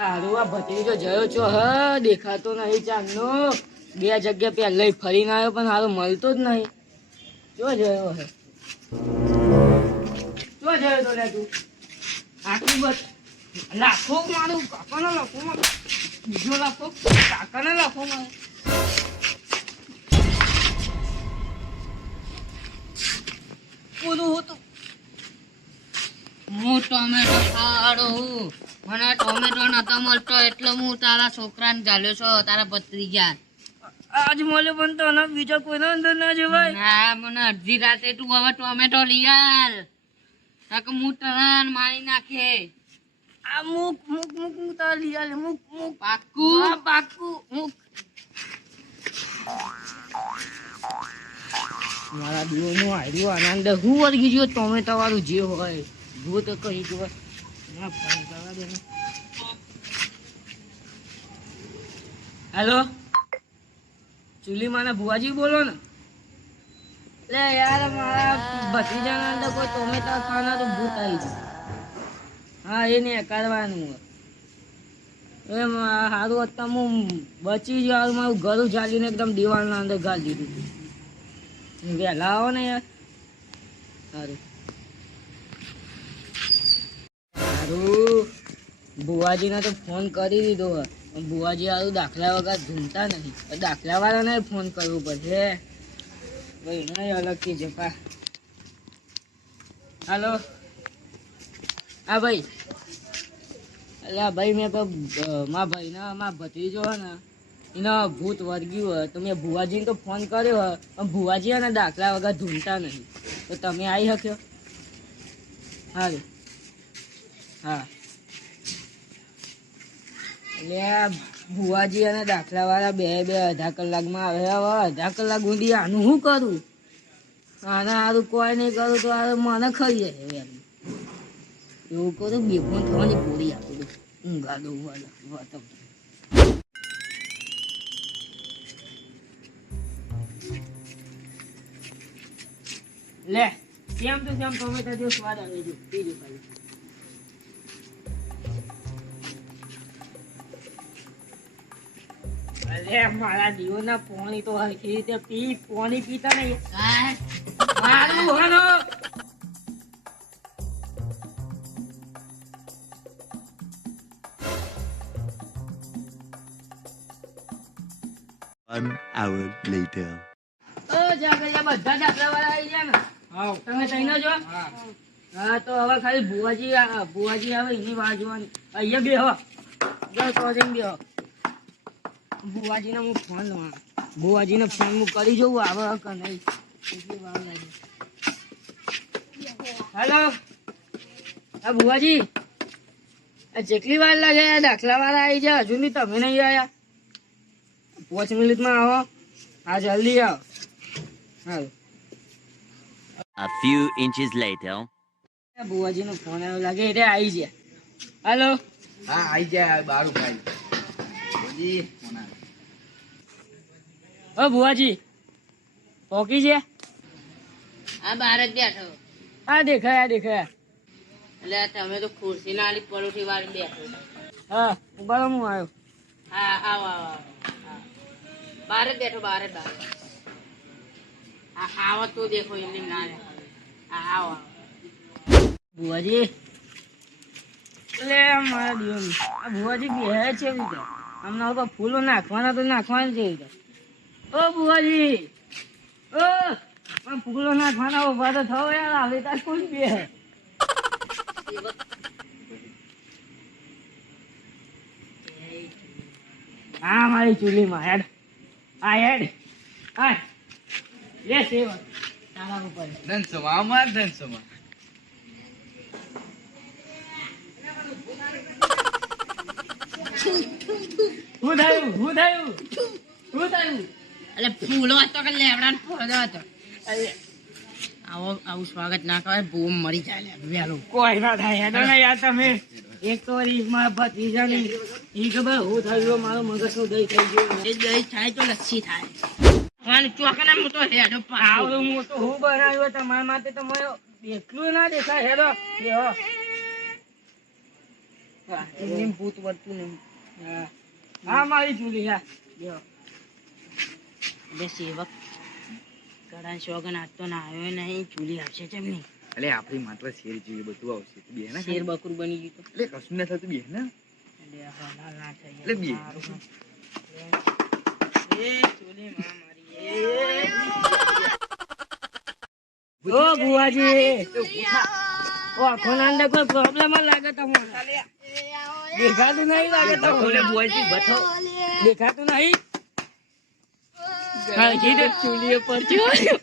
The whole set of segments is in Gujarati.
હારું આ ભત્રીજો જયો છો હ દેખાતો નહીં ચાંદનો બે જગ્યા પહેલા ફરીને આવ્યો પણ હારો મળતો જ નહીં જો જયો હે જો જયો તો લે તું આટલું બસ લાખો મારું કાકાને લાખો મારું બીજો લાખો કાકાને લાખો મારું પૂરું હતું હું ટોમેટો ખાડો હું મને ટોમેટો નતો મળતો એટલે હું તારા છોકરાને ઝાલ્યો છો તારા ભત્રીજા આજ મળ્યો પણ તો ને બીજો કોઈનો અંદર ના જોવાય ના મને અડધી રાતે તું હવે ટોમેટો લઈ આલ નકર હું તને મારી નાખે આ મુક મુક મુક મુક તાર લીયા લે મુક મુક પાક્કું હા પાક્કું મુક મારા દીવનો આયરો આનંદ હું વર્ગી ગયો ટોમેટો વાળું જે હોય જો તો કઈ જો ના ફોન કરવા દે હેલો ચુલી માના ભુવાજી બોલો ને લે યાર મારા ભત્રીજાના અંદર કોઈ ટોમેટો ખાના તો ભૂત આવી ગયું હા એને કરવાનું એમ સારું અત્યારે હું બચી ગયો મારું ઘરું ચાલીને એકદમ દિવાલના અંદર ગાળી દીધું હતું વહેલા આવો ને યાર સારું સારું ભુવાજીને તો ફોન કરી દીધો હોય ભુવાજી સારું દાખલા વગર ઢૂંઢતા નથી દાખલા વાળાને ફોન કરવું પડશે ભાઈ નહીં અલગથી જપા હાલો હા ભાઈ એટલે ભાઈ મેં મારા ભાઈના મારા ભત્રીજો હોય ને એનો ભૂત વર્ગ્યું હોય તો મેં ભુવાજીને તો ફોન કર્યો હોય પણ ભુવાજી ને દાખલા વગર ઢૂંઢતા નહીં તો તમે આવી શક્યો હારું હા એટલે ભુવાજી અને દાખલા વાળા બે અડધા કલાકમાં આવે હવે અડધા કલાક સુધી આનું શું કરું આને સારું કોઈ નહીં કરું તો આ મને ખાઈ જાય એવું કરું બે ફોન થવાની પૂરી આપી દઉં ઊંઘા દઉં વાત લે કેમ તો કેમ ટોમેટો જો સ્વાદ આવે જો પીજો ખાલી અરે મારા દીવના પાણી તો હરખી રીતે પાણી પીતા નહીં મારું હનો One hour later. જાગરિયા બધા દાખલા વાળા આવી ગયા ને હા તમે તઈનો જો હા તો હવે ખાલી ભુવાજી આવે એની વાત જોવાની અહીંયા બેહો જો સોજિંગ બેહો ભુવાજીને હું ફોન ભુવાજીને ફોન હું કરી જોઉં આવે કે નહીં એટલી વાર લાગે હેલો હા ભુવાજી જેટલી વાર લાગે દાખલા વાળા આવી જાય હજુ બી તમે નહીં આવ્યા 5 મિનિટમાં આવો હા જલ્દી આવો હા A few inches later. ભુવાજીનો ફોન આવ્યો લાગે એટલે આવી ગયા હેલો હા આઈ જાય બારું ભાઈ બોજી ફોન આવ્યો ઓ ભુવાજી પોકી છે આ બાર જ બેઠો હા દેખાયા એટલે તમે તો ખુરશી ના આલી પરોઠી વાળી બેઠો હા ઉભા હું આવ્યો હા આવો આવો આવો. હા. બહાર જ બેઠો બહાર જ હા આવો તો દેખો એમને ના દેખાય. હા આવો આવો ભુવાજી એટલે મારા દીવાની આ ભુવાજી બે છે બીજા હમણાં ઉપર ફૂલો નાખવાના તો નાખવાના છે બીજા ઓ ભુવાજી ઓ પણ ફૂલો નાખવાના ઉભા તો થયો યાર આવે તાર કોણ બે હા મારી ચૂલીમાં હેડ આ હેડ હા લે સેવા તારા ઉપર ધનસોમાં હું થયું એટલે ફૂલો હતો કે લેવડા ફૂલો હતો આવું સ્વાગત ના કરે બૂમ મરી જાય લે વહેલું કોઈ ના થાય હેડો ને યાર તમે એક તો રી મારા ભત્રીજાની ઈ ખબર હું થયું મારો મગજ નું દહીં થઈ ગયું એ દહીં થાય તો લસ્સી થાય અને ચોકના હું તો હેડો આવડો મોટો હું બનાવ્યો તમારા માટે તમારો એટલું ના દેખાય હેડો બેહો એમની ભૂત વર્તું નહીં. હા હા મારી ચૂલી હા લ્યો. બે સેવક કડા શોગન આજ તો ના આવ્યો નહીં, ચૂલી આવશે છે એમની. એટલે આપણી માત્ર શેર જોઈએ બધું આવશે તું બે ને શેર બકરું બની ગયું તો. એટલે કશું ના થતું બે ને એટલે હલાલ ના થઈ એટલે બે મારું. એ ચૂલી માં મારી ઓ બુવાજી ઓ આખો નાંદા કોઈ પ્રોબ્લેમ લાગે તમને દેખાતું નહીં લાગે તમને બુઆજી બથો દેખાતું નહીં હા કીધે ચૂલીએ પર ચૂલીએ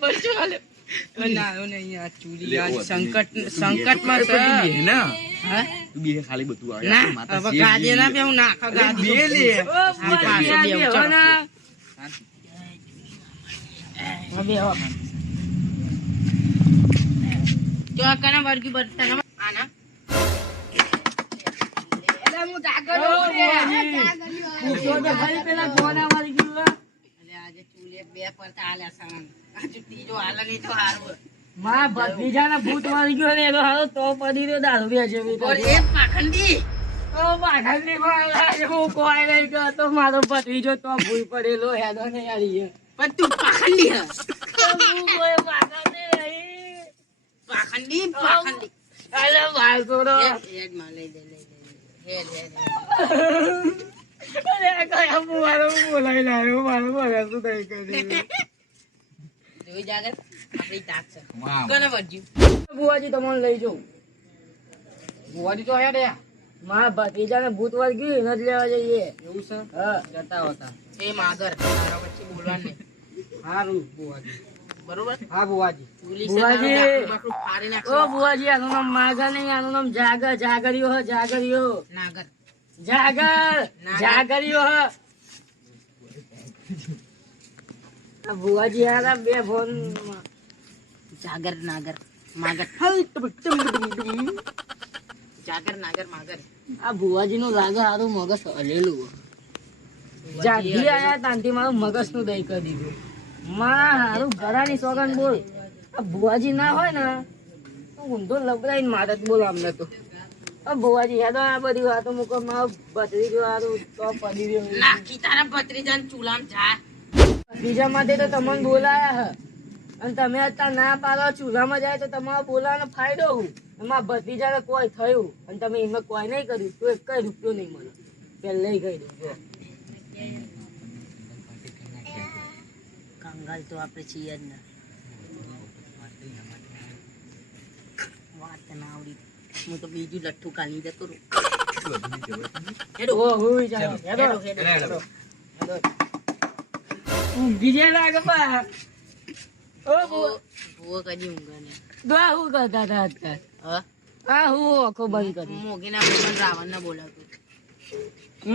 પર ચાલે ના આવ્યો નહીં આ ચૂલી લે, આ ઓ, સંકટમાં છે. હા? તું બે ખાલી બધું આવે ના આપણી માત્ર હવે શેર ગાદે ના જોઈએ. બેહું, નાખા અરે ગાદી બે તો. લે. ઓ બુવાજી આ બેહો ના હા બેહો જો આ કના વર્ગી બરતા આના એટલે હું જાગર પૂછો તો ખરી પેલા ફોન અમારી ગયું એટલે આજે ચૂલે બે પરતા આલ્યા સાન. આજે ત્રીજો હાલે નહીં તો હારું. માં ભત્રીજાના ભૂત મારી ગયો ને એનો હારો તો પડી રહ્યો દારૂ બેસે બોલ એ પાખંડી. ઓ પાઘલની મારા હું કોઈ નહીં કરતો મારો ભત્રીજો તો ભૂલ પડેલો હેડો ને યારી પણ તું પાખંડી હે. હું કોઈ પાઘલની નહીં પાખંડી પાખંડી. અરે ભાઈ છોડો હેડ માં લઈ દે લઈ દે. હેડ હેડ અરે કયા મારો બોલાઈ લાવ્યો મારો મગજ શું થઈ કર્યું જોઈ જાગર આપણી તાક છે. વાહ. કને વર્જ્યું. બુવાજી તમને લઈ જાઉં બુવાજી તો હેડ હે. મારા ભત્રીજાને ભૂત વર્ગી ન જ લેવા જઈએ એવું છે. હા જતા હોતા એ માગર તારા વચ્ચે બોલવાનું નહીં. સારું બુવાજી બરોબર. હા બુવાજી ચૂલી બુવાજી. બાકડું ફાડી નાખશે. ઓ બુવાજી આનું નામ માગા નહીં આનું નામ જાગર જાગરિયો હ જાગરિયો નાગર જાગર જાગરિયો હ આ બુવાજી હારા બે ફોન જાગર નાગર માગર. જાગર નાગર માગર. આ બુવાજી નું લાગે હારું મગજ હલેલું જાગી આયા તાંતી મારું મગજ નું દઈ કરી દીધું મારા હારું ગળાની સોગન બોલ આ બુવાજી ના હોય ને તો ઊંધો લબડાઈને મારે જ બોલ અમને તો આ બુવાજી હેડો આ બધી વાતો મૂકો મારો ભત્રીજો હારું તો પડી રહ્યો નાખી તારા ભત્રીજાને ચૂલામાં જા. બીજા માટે તો તમને બોલાયા હ અને તમે અત્યારે ના પાડો ચૂલામાં જાય તો તમારો બોલાવાનો ફાયદો હું એમાં ભત્રીજાને કોઈ થયું અને તમે એમાં કોઈ નહીં કર્યું તો એક કઈ રૂપિયો નહીં મળે પહેલે કહી દઉં જો કંગાલ તો આપણે છીએ જ ને. વાત ના આવડી. હું તો બીજું લઠ્ઠું કાઢી જતો રહું. હેડો ઓ હુઈ જાઓ હેડો હેડો હેડો ઊંઘી જાય લાગે બા ઓ ભૂવો કદી ઊંઘે નહીં. દોા હું કરતા હતા અત્યારે હા હા હું આંખો બંધ કરી મોગીના ભાઈબંધ રાવણને બોલાવતો.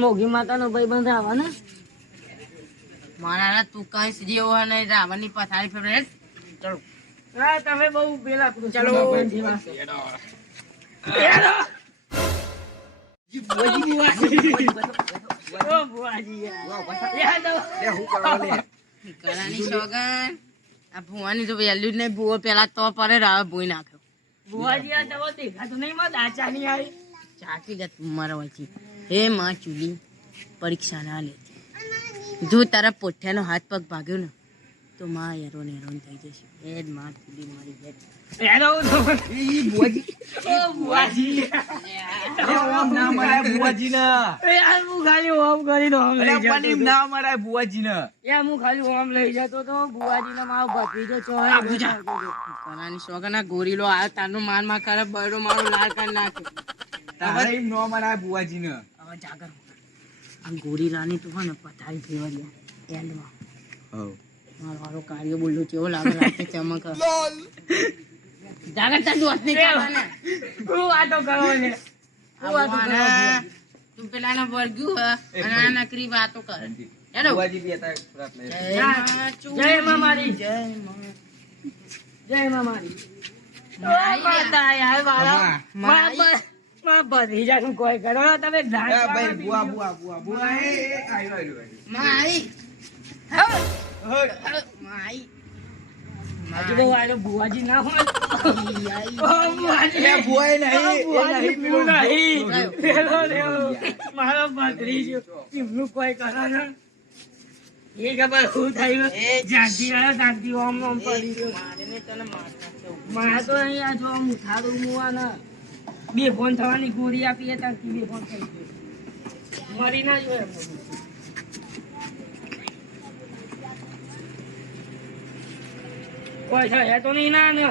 મોગી માતાનો ભાઈ બંધ આવા ને મારા તું કઈ જેવો હે નહીં રાવણની પથારી ફેવરેટ. ચલો હા તમે બહુ પેલા ચલો. ઓ બુવાજી યાર લે, હું કરવા લે? કરાની સોગન. આ ભુવાની તો વેલ્યુ જ નહીં. ભુવો પેલા તો પડે રાવ ભૂઈ નાખ્યો. બુવાજી આ તમે દેખાતું નહીં માં દાચા નહીં આવી ચાકી ગત મારા વચ્ચે. હે માં ચૂલી પરીક્ષા ના લેતી. જો તારા પોઠિયાનો હાથ પગ ભાગ્યો ને તો માં હેરોન હેરોન થઈ જશે. એ જ માં ચૂલી મારી જાય. હેડો ઈ બુઆજી. ઓ બુવાજી અરે ઓમ ના મરાય બુઆજીને. યાર હું ખાલી ઓમ કરીને ઓમ અરે લઈ પણ એમ જતો ના મરાય બુઆજીને. યાર હું ખાલી ઓમ લઈ જતો તો બુવાજીને મારો ભત્રીજો ચોહે કરાની સોગન આ ગોરીલો આવ્યો તારનો માર માં કરે બૈરો મારો લાલ કરી નાખ્યો. તારે એમ ના મરાય બુઆજીને. હવે જાગર આ ગોરીલાની તું ને પથારી ફેરવા દે એન્ડમાં. હઉ. મારો વાળો કાર્ય બોલ્યો કેવો લાગે રાતે ચમક. જાગર તાર દોસ્ત નહીં કરવાના. હું વાતો કરો ને હું વાતો કરો તું પેલાને વર્ગ્યું હે અને આ નકરી વાતો કરે. હેડો. બુઆજી બી હતા ખરાબ લે. જય માં ચૂલી. જય માં મારી જય માં. જય માં મારી ઓ મારી માતા યાર મારા મારી. મારા ભત્રીજાનું કોઈ કરો તમે એ ધાન ભાઈ બુઆ બુઆ બુઆ બુઆ એ આયો આયો. મારી. હટ. મારી. હજુ તો આનો બુવાજી ના હોય એ ભુવાય નહીં, એ નહીં, મારો ભત્રીજો એમનું કોઈ કરે ને એ ખબર શું થયું જાનથી આવ્યો જાનથી ઓમ ઓમ પડી ગયો મારે તો અહીંયા જો મુઠારું મુવાના બે ફોન થવાની ગોળી આપીએ ત્યાંથી બે ફોન થઈ ગયો મરી ના જોઈએ કોઈ છે તો નહીં ના ને